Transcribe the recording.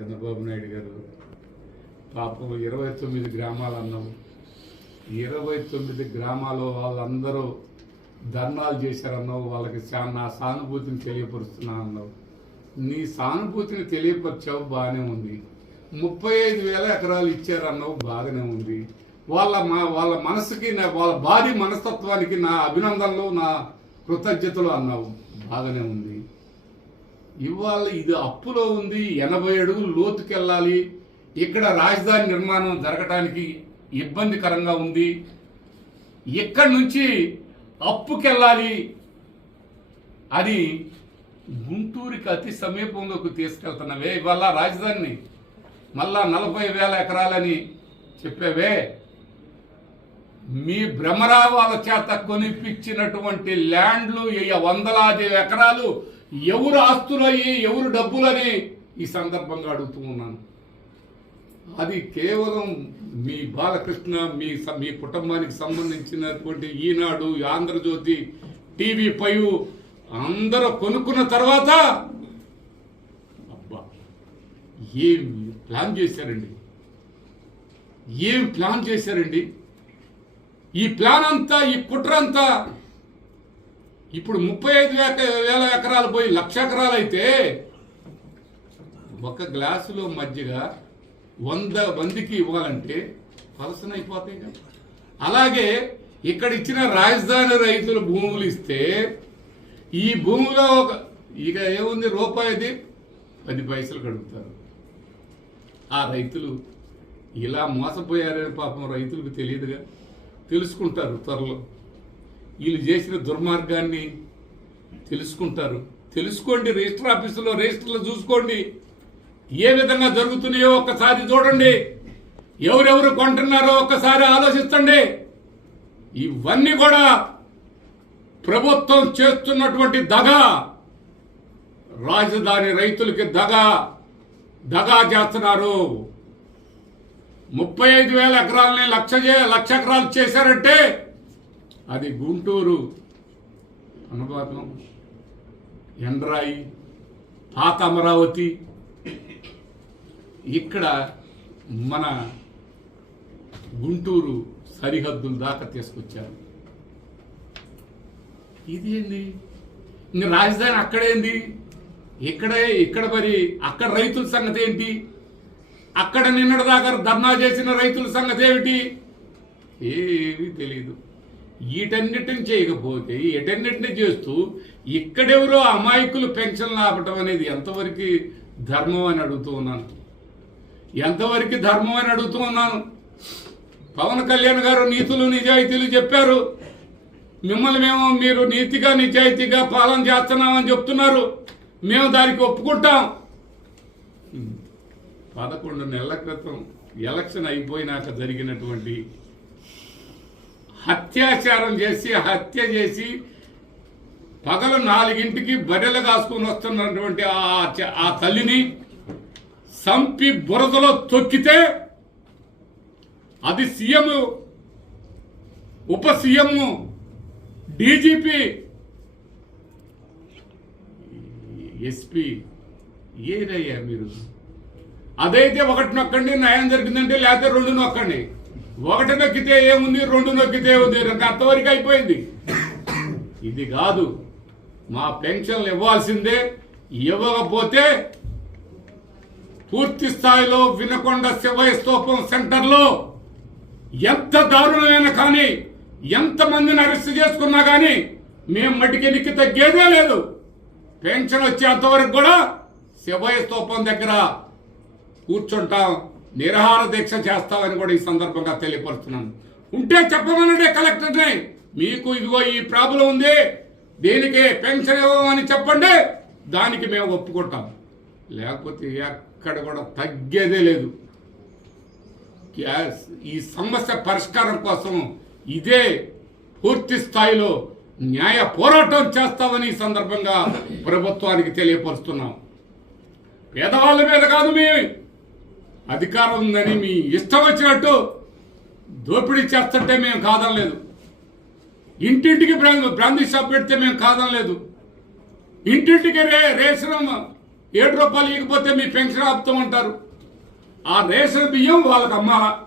చంద్రబాబు నాయుడు గారు. పాపం ఇరవై తొమ్మిది గ్రామాలు అన్నాం ఇరవై తొమ్మిది గ్రామాల్లో వాళ్ళందరూ ధర్నాలు చేశారన్నావు. వాళ్ళకి చా- నా సానుభూతిని తెలియపరుస్తున్నా అన్నావు. నీ సానుభూతిని తెలియపరిచావు బాగానే ఉంది. ముప్పై ఐదు వేల ఎకరాలు ఇచ్చారన్నావు బాగానే ఉంది. వాళ్ళ మా వాళ్ళ మనసుకి నా వాళ్ళ భారీ మనస్తత్వానికి నా అభినందనలు నా కృతజ్ఞతలు అన్నావు బాగానే ఉంది. ఇవాళ ఇది అప్పులో ఉంది ఎనభై అడుగులు లోతుకెళ్ళాలి. ఇక్కడ రాజధాని నిర్మాణం జరగటానికి ఇబ్బందికరంగా ఉంది. ఇక్కడి నుంచి అప్పుకెళ్ళాలి. అని గుంటూరుకి అతి సమీపంలోకి తీసుకెళ్తున్నవే ఇవాళ రాజధానిని. మళ్ళా నలభై వేల ఎకరాలని చెప్పేవే. మీ భ్రమరావాల చేత కొనిపించినటువంటి ల్యాండ్లు వందలాది ఎకరాలు ఎవరు ఆస్తులయ్యి ఎవరు డబ్బులని ఈ సందర్భంగా అడుగుతూ ఉన్నాను. అది కేవలం మీ బాలకృష్ణ మీ స- మీ కుటుంబానికి సంబంధించినటువంటి ఈనాడు ఆంధ్రజ్యోతి టీవీ పై అందరూ కొనుక్కున్న తర్వాత అబ్బా ఏం ప్లాన్ చేశారండి? ఏం ప్లాన్ చేశారండి? ఈ ప్లాన్ అంతా ఈ కుట్ర అంతా ఇప్పుడు ముప్పై ఐదు వేల ఎకరాలు పోయి లక్ష ఎకరాలు అయితే ఒక గ్లాసులో మజ్జిగ వంద మందికి ఇవ్వాలంటే పలసన అయిపోతాయి కదా. అలాగే ఇక్కడ ఇచ్చిన రాజధాని రైతులు భూములు ఇస్తే ఈ భూమిలో ఒక ఇక ఏముంది రూపాయిది పది పైసలు కడుగుతారు. ఆ రైతులు ఇలా మోసపోయారని పాపం రైతులకు తెలియదుగా. తెలుసుకుంటారు త్వరలో. వీళ్ళు చేసిన దుర్మార్గాన్ని తెలుసుకుంటారు. తెలుసుకోండి రిజిస్టర్ ఆఫీసులో రిజిస్టర్లు చూసుకోండి. ఏ విధంగా జరుగుతున్నాయో ఒక్కసారి చూడండి. ఎవరెవరు కొంటున్నారో ఒక్కసారి ఆలోచించండి. ఇవన్నీ కూడా ప్రభుత్వం చేస్తున్నటువంటి దగ రాజధాని రైతులకి దగ దగా చేస్తున్నారు. ముప్పై ఐదు వేల ఎకరాలని లక్ష లక్ష ఎకరాలు చేశారంటే అది గుంటూరు అనుపాతం ఎండ్రాయి పాత అమరావతి. ఇక్కడ మన గుంటూరు సరిహద్దుల దాకా తీసుకొచ్చారు. ఇది ఏంది ఇంక రాజధాని అక్కడేంది? ఇక్కడే ఇక్కడ మరి అక్కడ రైతుల సంగతి ఏంటి? అక్కడ నిన్నటి దాకా ధర్నా చేసిన రైతుల సంగతి ఏమిటి? ఏమీ తెలియదు వీటన్నిటిని చేయకపోతే వీటన్నిటిని చేస్తూ ఇక్కడెవరో అమాయకులు పెన్షన్లు ఆపటం అనేది ఎంతవరకు ధర్మం అని అడుగుతూ ఉన్నాను. ఎంతవరకు ధర్మం అని అడుగుతూ ఉన్నాను. పవన్ కళ్యాణ్ గారు నీతులు నిజాయితీలు చెప్పారు. మిమ్మల్ని మేము మీరు నీతిగా నిజాయితీగా పాలన చేస్తున్నామని చెప్తున్నారు. మేము దానికి ఒప్పుకుంటాం. పదకొండు నెలల క్రితం ఎలక్షన్ అయిపోయినాక జరిగినటువంటి అత్యాచారం చేసి హత్య చేసి పగలు నాలుగింటికి బర్రెలు కాసుకొని వస్తున్నటువంటి ఆ ఆ తల్లిని సంపి బురదలో తొక్కితే అది సీఎం ఉప సీఎం డీజీపీ ఎస్పీ ఏదయ్యా మీరు? అదైతే ఒకటి నొక్కండి న్యాయం జరిగిందంటే లేకపోతే రెండు నొక్కండి. ఒకటి నొక్కితే ఏముంది రెండు నొక్కితే ఉంది రెండు అంతవరకు అయిపోయింది. ఇది కాదు మా పెన్షన్లు ఇవ్వాల్సిందే ఇవ్వకపోతే పూర్తి స్థాయిలో వినకొండ శివయ్య స్తూపం సెంటర్లో ఎంత దారుణమైన కానీ ఎంత మందిని అరెస్ట్ చేసుకున్నా కానీ మేము మటికి నిక్కి తగ్గేదే లేదు. పెన్షన్ వచ్చేంతవరకు కూడా శివయ్య స్తూపం దగ్గర కూర్చుంటాం. నిరహార దీక్ష చేస్తామని కూడా ఈ సందర్భంగా తెలియపరుస్తున్నాను. ఉంటే చెప్పమనండి కలెక్టర్ని. మీకు ఇదిగో ఈ ప్రాబ్లం ఉంది. దీనికి? పెన్షన్ ఇవ్వమని చెప్పండి. దానికి మేము ఒప్పుకుంటాం. లేకపోతే ఎక్కడ కూడా తగ్గేదే లేదు. గ్యాస్ ఈ సమస్య పరిష్కారం కోసం ఇదే పూర్తి స్థాయిలో న్యాయ పోరాటం చేస్తామని ఈ సందర్భంగా ప్రభుత్వానికి తెలియపరుస్తున్నాం. పేదవాళ్ళ మీద కాదు మీ అధికారం ఉందని మీ ఇష్టం వచ్చినట్టు దోపిడీ చేస్తుంటే మేము కాదనలేదు. ఇంటింటికి బ్రాండ్ షాప్ పెడితే మేము కాదనలేదు. ఇంటింటికి రే రేషన్ ఏడు రూపాయలు ఇకపోతే మీ పెన్షన్ ఆపుతామంటారు. ఆ రేషన్ బియ్యం వాళ్ళకి అమ్మాలా